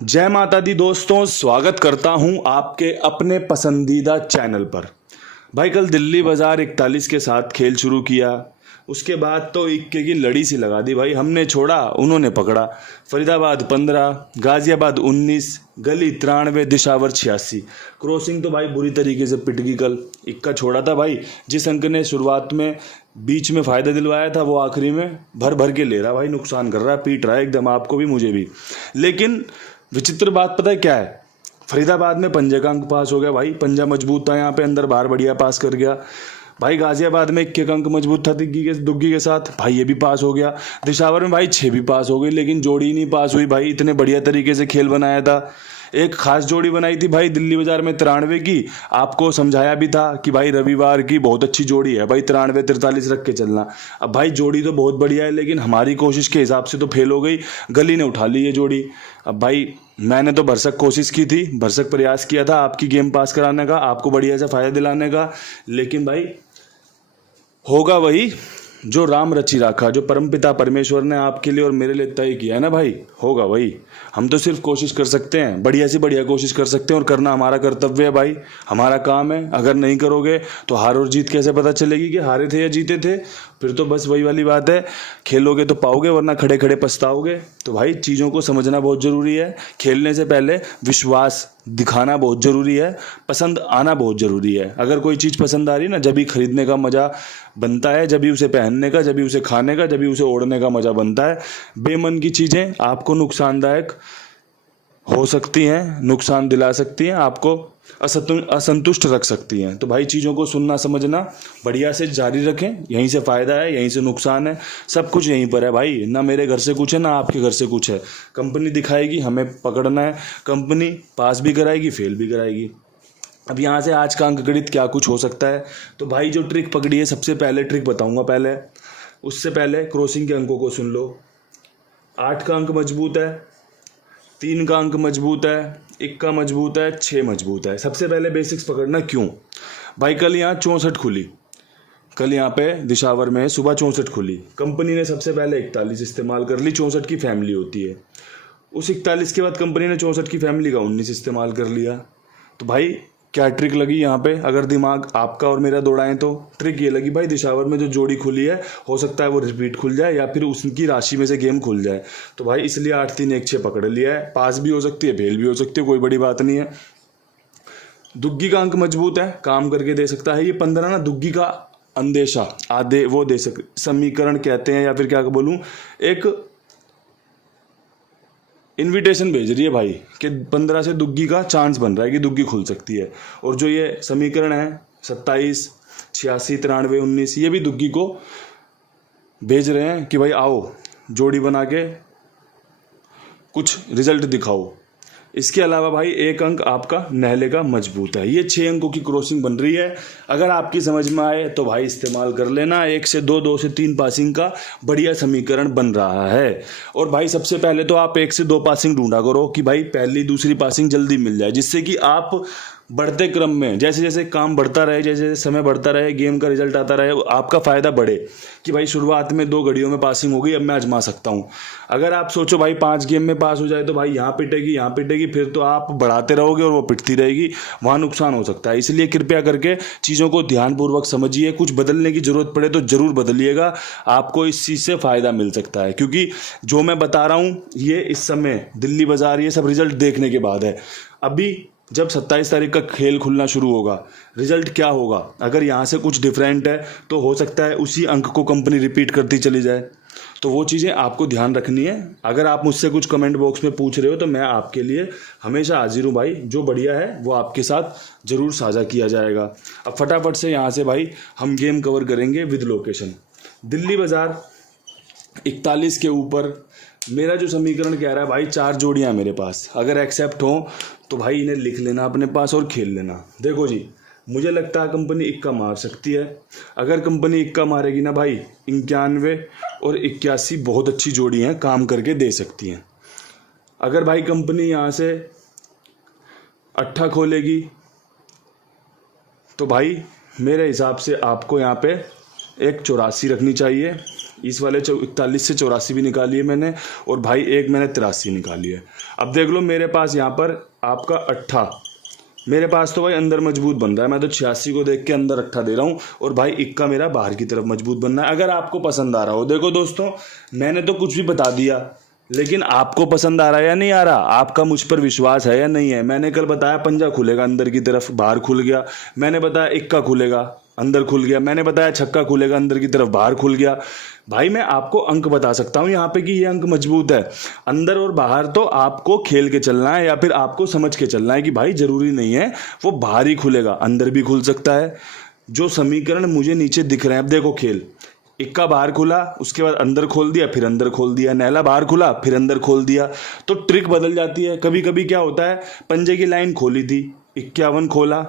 जय माता दी दोस्तों, स्वागत करता हूं आपके अपने पसंदीदा चैनल पर। भाई कल दिल्ली बाजार 41 के साथ खेल शुरू किया। उसके बाद तो इक्के की लड़ी सी लगा दी भाई। हमने छोड़ा, उन्होंने पकड़ा। फरीदाबाद 15, गाजियाबाद 19, गली 93, दिशावर 86। क्रॉसिंग तो भाई बुरी तरीके से पिट गई कल। इक्का छोड़ा था भाई। जिस अंक ने शुरुआत में बीच में फ़ायदा दिलवाया था वो आखिरी में भर भर के ले रहा भाई, नुकसान कर रहा है, पीट रहा है एकदम, आपको भी मुझे भी। लेकिन विचित्र बात पता है क्या है? फरीदाबाद में पंजे का अंक पास हो गया भाई। पंजा मजबूत था, यहाँ पे अंदर बाहर बढ़िया पास कर गया भाई। गाजियाबाद में इक्के का अंक मजबूत था दुग्गी के साथ, भाई ये भी पास हो गया। दिशावर में भाई 6 भी पास हो गई, लेकिन जोड़ी नहीं पास हुई भाई। इतने बढ़िया तरीके से खेल बनाया था। एक खास जोड़ी बनाई थी भाई दिल्ली बाजार में 93 की। आपको समझाया भी था कि भाई रविवार की बहुत अच्छी जोड़ी है भाई, 93 43 रख के चलना। अब भाई जोड़ी तो बहुत बढ़िया है, लेकिन हमारी कोशिश के हिसाब से तो फेल हो गई। गली ने उठा ली ये जोड़ी। अब भाई मैंने तो भरसक कोशिश की थी, भरसक प्रयास किया था आपकी गेम पास कराने का, आपको बढ़िया सा फायदा दिलाने का, लेकिन भाई होगा वही जो राम रचि राखा, जो परमपिता परमेश्वर ने आपके लिए और मेरे लिए तय किया है ना भाई, होगा वही। हम तो सिर्फ कोशिश कर सकते हैं, बढ़िया से बढ़िया कोशिश कर सकते हैं, और करना हमारा कर्तव्य है भाई, हमारा काम है। अगर नहीं करोगे तो हार और जीत कैसे पता चलेगी कि हारे थे या जीते थे? फिर तो बस वही वाली बात है, खेलोगे तो पाओगे, वरना खड़े खड़े पछताओगे। तो भाई चीज़ों को समझना बहुत ज़रूरी है। खेलने से पहले विश्वास दिखाना बहुत ज़रूरी है, पसंद आना बहुत ज़रूरी है। अगर कोई चीज़ पसंद आ रही ना, जब ही खरीदने का मज़ा बनता है, जब भी उसे पहनने का, जब भी उसे खाने का, जब भी उसे ओढ़ने का मज़ा बनता है। बेमन की चीज़ें आपको नुकसानदायक हो सकती हैं, नुकसान दिला सकती हैं, आपको असंतुष्ट रख सकती हैं। तो भाई चीज़ों को सुनना समझना बढ़िया से जारी रखें। यहीं से फ़ायदा है, यहीं से नुकसान है, सब कुछ यहीं पर है भाई। ना मेरे घर से कुछ है, ना आपके घर से कुछ है। कंपनी दिखाएगी, हमें पकड़ना है। कंपनी पास भी कराएगी, फेल भी कराएगी। अब यहाँ से आज का अंक गणित क्या कुछ हो सकता है? तो भाई जो ट्रिक पकड़ी है, सबसे पहले ट्रिक बताऊंगा पहले, उससे पहले क्रॉसिंग के अंकों को सुन लो। 8 का अंक मजबूत है, 3 का अंक मजबूत है, 1 का मजबूत है, 6 मजबूत है। सबसे पहले बेसिक्स पकड़ना। क्यों भाई? कल यहाँ 64 खुली, कल यहाँ पे दिशावर में सुबह 64 खुली। कंपनी ने सबसे पहले 41 इस्तेमाल कर ली, 64 की फैमिली होती है। उस 41 के बाद कंपनी ने 64 की फैमिली का 19 इस्तेमाल कर लिया। तो भाई क्या ट्रिक लगी यहाँ पे? अगर दिमाग आपका और मेरा दौड़ाएं तो ट्रिक ये लगी भाई, दिशावर में जो जोड़ी खुली है, हो सकता है वो रिपीट खुल जाए या फिर उसकी राशि में से गेम खुल जाए। तो भाई इसलिए 8 3 1 6 पकड़ लिया है। पास भी हो सकती है, फेल भी हो सकती है, कोई बड़ी बात नहीं है। दुग्गी का अंक मजबूत है, काम करके दे सकता है। ये 15 ना दुग्गी का अंदेशा आधे वो दे सक समीकरण कहते हैं, या फिर क्या बोलूँ, एक इनविटेशन भेज रही है भाई कि 15 से दुग्गी का चांस बन रहा है कि दुग्गी खुल सकती है। और जो ये समीकरण है 27 86 93 19, ये भी दुग्गी को भेज रहे हैं कि भाई आओ जोड़ी बना के कुछ रिजल्ट दिखाओ। इसके अलावा भाई एक अंक आपका नहले का मजबूत है। ये 6 अंकों की क्रॉसिंग बन रही है। अगर आपकी समझ में आए तो भाई इस्तेमाल कर लेना। 1 से 2, 2 से 3 पासिंग का बढ़िया समीकरण बन रहा है। और भाई सबसे पहले तो आप 1 से 2 पासिंग ढूंढा करो कि भाई पहली दूसरी पासिंग जल्दी मिल जाए, जिससे कि आप बढ़ते क्रम में जैसे जैसे काम बढ़ता रहे, जैसे जैसे समय बढ़ता रहे, गेम का रिजल्ट आता रहे, आपका फ़ायदा बढ़े कि भाई शुरुआत में 2 घड़ियों में पासिंग हो गई, अब मैं आजमा सकता हूँ। अगर आप सोचो भाई 5 गेम में पास हो जाए तो भाई यहाँ पिटेगी, फिर तो आप बढ़ाते रहोगे और वो पिटती रहेगी, वहाँ नुकसान हो सकता है। इसलिए कृपया करके चीज़ों को ध्यानपूर्वक समझिए। कुछ बदलने की ज़रूरत पड़े तो ज़रूर बदलिएगा, आपको इस चीज़ से फ़ायदा मिल सकता है। क्योंकि जो मैं बता रहा हूँ ये इस समय दिल्ली बाजार ये सब रिजल्ट देखने के बाद है। अभी जब 27 तारीख का खेल खुलना शुरू होगा, रिजल्ट क्या होगा, अगर यहाँ से कुछ डिफरेंट है तो हो सकता है उसी अंक को कंपनी रिपीट करती चली जाए। तो वो चीज़ें आपको ध्यान रखनी है। अगर आप मुझसे कुछ कमेंट बॉक्स में पूछ रहे हो तो मैं आपके लिए हमेशा हाजिर हूँ भाई। जो बढ़िया है वो आपके साथ ज़रूर साझा किया जाएगा। अब फटाफट से यहाँ से भाई हम गेम कवर करेंगे विद लोकेशन। दिल्ली बाजार 41 के ऊपर मेरा जो समीकरण कह रहा है भाई, 4 जोड़ियाँ मेरे पास, अगर एक्सेप्ट हो तो भाई इन्हें लिख लेना अपने पास और खेल लेना। देखो जी, मुझे लगता है कंपनी इक्का मार सकती है। अगर कंपनी इक्का मारेगी ना भाई, 91 और 81 बहुत अच्छी जोड़ी हैं, काम करके दे सकती हैं। अगर भाई कंपनी यहाँ से अट्ठा खोलेगी तो भाई मेरे हिसाब से आपको यहाँ पे एक 84 रखनी चाहिए। इस वाले 41 से 84 भी निकाली है मैंने, और भाई एक मैंने 83 निकाली है। अब देख लो मेरे पास यहाँ पर आपका 8, मेरे पास तो भाई अंदर मजबूत बन रहा है, मैं तो 86 को देख के अंदर 8 दे रहा हूँ, और भाई इक्का मेरा बाहर की तरफ मजबूत बनना है। अगर आपको पसंद आ रहा हो, देखो दोस्तों मैंने तो कुछ भी बता दिया, लेकिन आपको पसंद आ रहा है या नहीं आ रहा, आपका मुझ पर विश्वास है या नहीं है। मैंने कल बताया पंजा खुलेगा अंदर की तरफ, बाहर खुल गया। मैंने बताया इक्का खुलेगा, अंदर खुल गया। मैंने बताया छक्का खुलेगा अंदर की तरफ, बाहर खुल गया। भाई मैं आपको अंक बता सकता हूं यहाँ पे कि ये अंक मजबूत है। अंदर और बाहर तो आपको खेल के चलना है, या फिर आपको समझ के चलना है कि भाई जरूरी नहीं है वो बाहर ही खुलेगा, अंदर भी खुल सकता है। जो समीकरण मुझे नीचे दिख रहे हैं, अब देखो खेल, इक्का बाहर खुला, उसके बाद अंदर खोल दिया, फिर अंदर खोल दिया, नैला बाहर खुला, फिर अंदर खोल दिया, तो ट्रिक बदल जाती है। कभी कभी क्या होता है, पंजे की लाइन खोली थी, 51 खोला,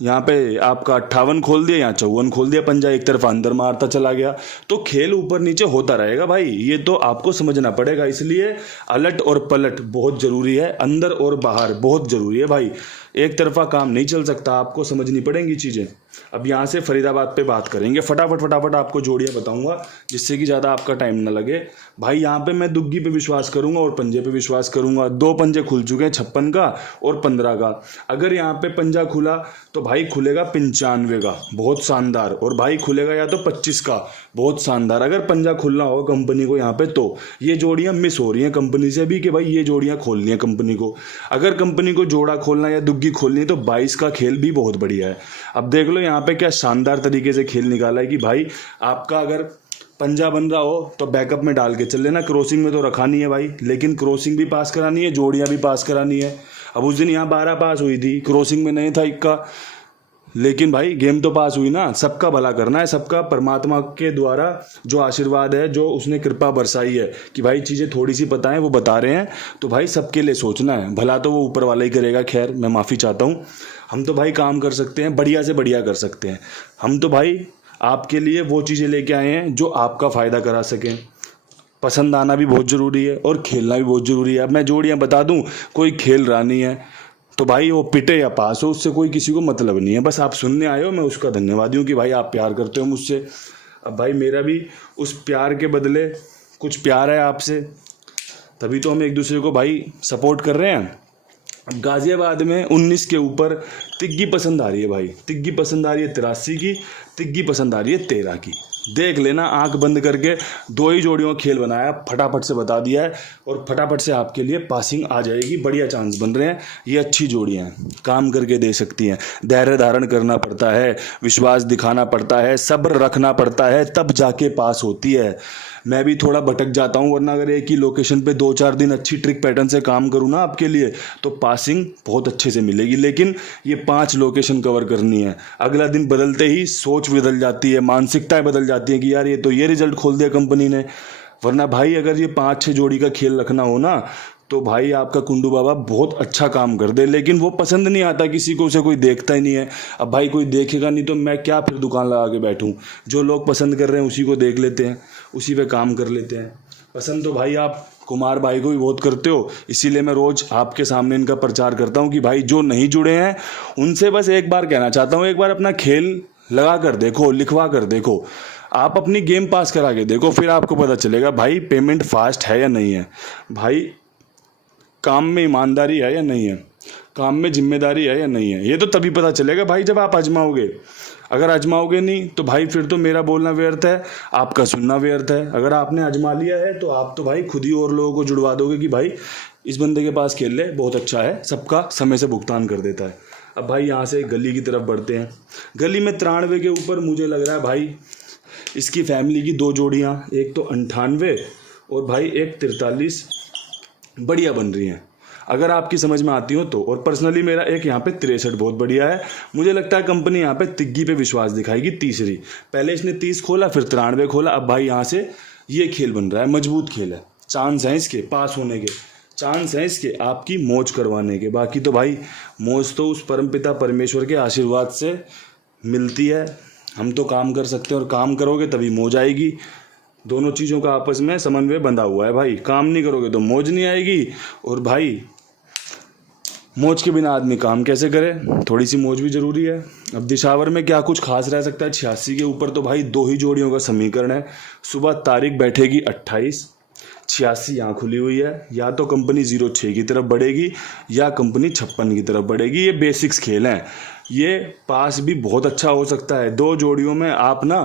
यहाँ पे आपका 58 खोल दिया, यहाँ 54 खोल दिया, पंजा एक तरफ अंदर मारता चला गया। तो खेल ऊपर नीचे होता रहेगा भाई, ये तो आपको समझना पड़ेगा। इसलिए अलट और पलट बहुत जरूरी है, अंदर और बाहर बहुत जरूरी है भाई। एक तरफा काम नहीं चल सकता, आपको समझनी पड़ेंगी चीज़ें। अब यहाँ से फरीदाबाद पे बात करेंगे, फटाफट आपको जोड़ियाँ बताऊंगा जिससे कि ज़्यादा आपका टाइम ना लगे। भाई यहाँ पे मैं दुग्गी पे विश्वास करूंगा और पंजे पे विश्वास करूंगा। 2 पंजे खुल चुके हैं, 56 का और 15 का। अगर यहाँ पे पंजा खुला तो भाई खुलेगा 95 का, बहुत शानदार, और भाई खुलेगा या तो 25 का, बहुत शानदार। अगर पंजा खुलना हो कंपनी को यहाँ पे, तो ये जोड़ियाँ मिस हो रही हैं कंपनी से भी कि भाई ये जोड़ियाँ खोलनी है कंपनी को। अगर कंपनी को जोड़ा खोलना या दुग्गी खोलनी है तो 22 का खेल भी बहुत बढ़िया है। अब देख लो यहाँ पे क्या शानदार तरीके से खेल निकाला है कि भाई आपका अगर पंजा बन रहा हो तो बैकअप में डाल के चल लेना, क्रॉसिंग में तो रखा नहीं है भाई, लेकिन क्रॉसिंग भी पास करानी है, जोड़ियाँ भी पास करानी है। अब उस दिन यहाँ 12 पास हुई थी, क्रॉसिंग में नहीं था इक्का, लेकिन भाई गेम तो पास हुई ना। सबका भला करना है, सबका परमात्मा के द्वारा जो आशीर्वाद है, जो उसने कृपा बरसाई है कि भाई चीज़ें थोड़ी सी पता है, वो बता रहे हैं, तो भाई सबके लिए सोचना है। भला तो वो ऊपर वाला ही करेगा, खैर मैं माफ़ी चाहता हूँ। हम तो भाई काम कर सकते हैं, बढ़िया से बढ़िया कर सकते हैं। हम तो भाई आपके लिए वो चीज़ें लेके आए हैं जो आपका फ़ायदा करा सकें। पसंद आना भी बहुत ज़रूरी है और खेलना भी बहुत ज़रूरी है। अब मैं जोड़ियाँ बता दूँ, कोई खेल रहा नहीं है तो भाई वो पिटे या पास हो, उससे कोई किसी को मतलब नहीं है। बस आप सुनने आए हो, मैं उसका धन्यवादी हूँ कि भाई आप प्यार करते हो मुझसे। अब भाई मेरा भी उस प्यार के बदले कुछ प्यार है आपसे, तभी तो हम एक दूसरे को भाई सपोर्ट कर रहे हैं। गाज़ियाबाद में 19 के ऊपर तिग्गी पसंद आ रही है भाई, तिग्गी पसंद आ रही है 83 की, तिग्गी पसंद आ रही है 13 की। देख लेना आंख बंद करके, 2 ही जोड़ियों का खेल बनाया, फटाफट से बता दिया है, और फटाफट से आपके लिए पासिंग आ जाएगी। बढ़िया चांस बन रहे हैं, ये अच्छी जोड़ियां हैं, काम करके दे सकती हैं। धैर्य धारण करना पड़ता है, विश्वास दिखाना पड़ता है, सब्र रखना पड़ता है, तब जाके पास होती है। मैं भी थोड़ा भटक जाता हूँ, वरना अगर एक ही लोकेशन पे 2-4 दिन अच्छी ट्रिक पैटर्न से काम करूँ ना आपके लिए, तो पासिंग बहुत अच्छे से मिलेगी। लेकिन ये 5 लोकेशन कवर करनी है। अगला दिन बदलते ही सोच बदल जाती है, मानसिकताएं बदल जाती हैं कि यार ये तो ये रिजल्ट खोल दिया कंपनी ने। वरना भाई अगर ये 5-6 जोड़ी का खेल रखना हो ना, तो भाई आपका कुंडू बाबा बहुत अच्छा काम कर दे। लेकिन वो पसंद नहीं आता किसी को, उसे कोई देखता ही नहीं है। अब भाई कोई देखेगा नहीं तो मैं क्या फिर दुकान लगा के बैठूं। जो लोग पसंद कर रहे हैं उसी को देख लेते हैं, उसी पे काम कर लेते हैं। पसंद तो भाई आप कुमार भाई को भी बहुत करते हो, इसीलिए मैं रोज आपके सामने इनका प्रचार करता हूँ कि भाई जो नहीं जुड़े हैं उनसे बस एक बार कहना चाहता हूँ, एक बार अपना खेल लगा कर देखो, लिखवा कर देखो, आप अपनी गेम पास करा के देखो, फिर आपको पता चलेगा भाई पेमेंट फास्ट है या नहीं है, भाई काम में ईमानदारी है या नहीं है, काम में जिम्मेदारी है या नहीं है। ये तो तभी पता चलेगा भाई जब आप आजमाओगे। अगर आजमाओगे नहीं तो भाई फिर तो मेरा बोलना व्यर्थ है, आपका सुनना व्यर्थ है। अगर आपने आजमा लिया है तो आप तो भाई खुद ही और लोगों को जुड़वा दोगे कि भाई इस बंदे के पास खेल ले, बहुत अच्छा है, सबका समय से भुगतान कर देता है। अब भाई यहाँ से गली की तरफ बढ़ते हैं। गली में 93 के ऊपर मुझे लग रहा है भाई इसकी फैमिली की 2 जोड़ियाँ, एक तो 98 और भाई एक 43 बढ़िया बन रही हैं, अगर आपकी समझ में आती हो तो। और पर्सनली मेरा एक यहाँ पे 63 बहुत बढ़िया है। मुझे लगता है कंपनी यहाँ पे तिग्गी पे विश्वास दिखाएगी, तीसरी। पहले इसने 30 खोला, फिर 93 खोला, अब भाई यहाँ से ये खेल बन रहा है, मजबूत खेल है। चांस है इसके पास होने के, चांस है इसके आपकी मौज करवाने के। बाकी तो भाई मौज तो उस परमपिता परमेश्वर के आशीर्वाद से मिलती है। हम तो काम कर सकते हैं और काम करोगे तभी मौज आएगी। दोनों चीज़ों का आपस में समन्वय बंधा हुआ है भाई। काम नहीं करोगे तो मौज नहीं आएगी, और भाई मौज के बिना आदमी काम कैसे करे, थोड़ी सी मौज भी ज़रूरी है। अब दिशावर में क्या कुछ खास रह सकता है। 86 के ऊपर तो भाई 2 ही जोड़ियों का समीकरण है। सुबह तारीख बैठेगी 28, 86 यहाँ खुली हुई है। या तो कंपनी 06 की तरफ बढ़ेगी या कंपनी 56 की तरफ बढ़ेगी। ये बेसिक्स खेल हैं। ये पास भी बहुत अच्छा हो सकता है। 2 जोड़ियों में आप ना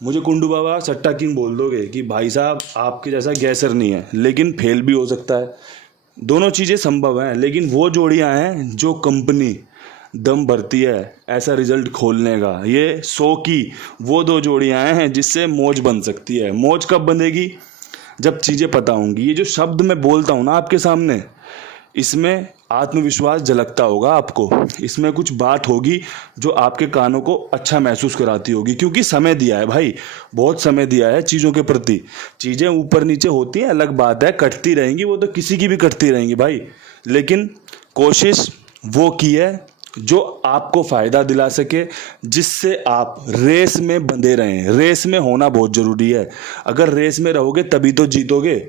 मुझे कुंडू बाबा सट्टा किंग बोल दोगे कि भाई साहब आपके जैसा गैसर नहीं है, लेकिन फेल भी हो सकता है। दोनों चीज़ें संभव हैं, लेकिन वो जोड़ियां हैं जो कंपनी दम भरती है ऐसा रिजल्ट खोलने का। ये 100 की वो 2 जोड़ियां हैं जिससे मौज बन सकती है। मौज कब बनेगी, जब चीज़ें पता होंगी। ये जो शब्द मैं बोलता हूँ ना आपके सामने, इसमें आत्मविश्वास झलकता होगा आपको। इसमें कुछ बात होगी जो आपके कानों को अच्छा महसूस कराती होगी, क्योंकि समय दिया है भाई, बहुत समय दिया है चीज़ों के प्रति। चीज़ें ऊपर नीचे होती हैं अलग बात है, कटती रहेंगी, वो तो किसी की भी कटती रहेंगी भाई, लेकिन कोशिश वो की है जो आपको फ़ायदा दिला सके, जिससे आप रेस में बंधे रहें। रेस में होना बहुत ज़रूरी है। अगर रेस में रहोगे तभी तो जीतोगे।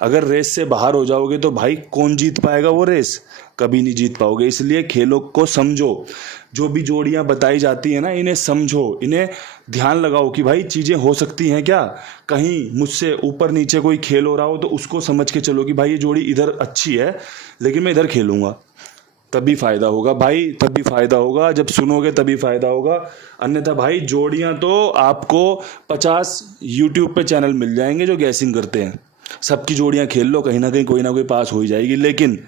अगर रेस से बाहर हो जाओगे तो भाई कौन जीत पाएगा वो रेस, कभी नहीं जीत पाओगे। इसलिए खेलों को समझो, जो भी जोड़ियां बताई जाती हैं ना इन्हें समझो, इन्हें ध्यान लगाओ कि भाई चीज़ें हो सकती हैं क्या। कहीं मुझसे ऊपर नीचे कोई खेल हो रहा हो तो उसको समझ के चलो कि भाई ये जोड़ी इधर अच्छी है लेकिन मैं इधर खेलूँगा, तभी फ़ायदा होगा भाई, तभी फ़ायदा होगा। जब सुनोगे तभी फ़ायदा होगा। अन्यथा भाई जोड़ियां तो आपको 50 यूट्यूब पे चैनल मिल जाएंगे जो गैसिंग करते हैं। सबकी जोड़ियां खेल लो, कहीं ना कहीं कोई ना कोई पास हो ही जाएगी। लेकिन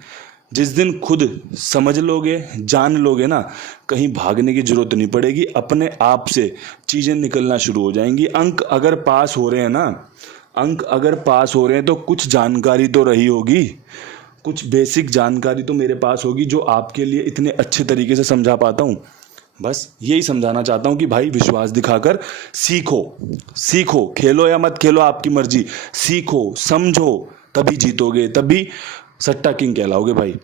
जिस दिन खुद समझ लोगे, जान लोगे ना, कहीं भागने की ज़रूरत नहीं पड़ेगी, अपने आप से चीज़ें निकलना शुरू हो जाएंगी। अंक अगर पास हो रहे हैं ना, अंक अगर पास हो रहे हैं तो कुछ जानकारी तो रही होगी, कुछ बेसिक जानकारी तो मेरे पास होगी जो आपके लिए इतने अच्छे तरीके से समझा पाता हूँ। बस यही समझाना चाहता हूँ कि भाई विश्वास दिखाकर सीखो। सीखो, खेलो या मत खेलो आपकी मर्जी, सीखो समझो, तभी जीतोगे, तभी सट्टा किंग कहलाओगे भाई।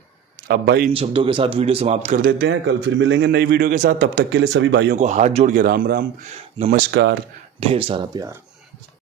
अब भाई इन शब्दों के साथ वीडियो समाप्त कर देते हैं। कल फिर मिलेंगे नई वीडियो के साथ। तब तक के लिए सभी भाइयों को हाथ जोड़ के राम राम, नमस्कार, ढेर सारा प्यार।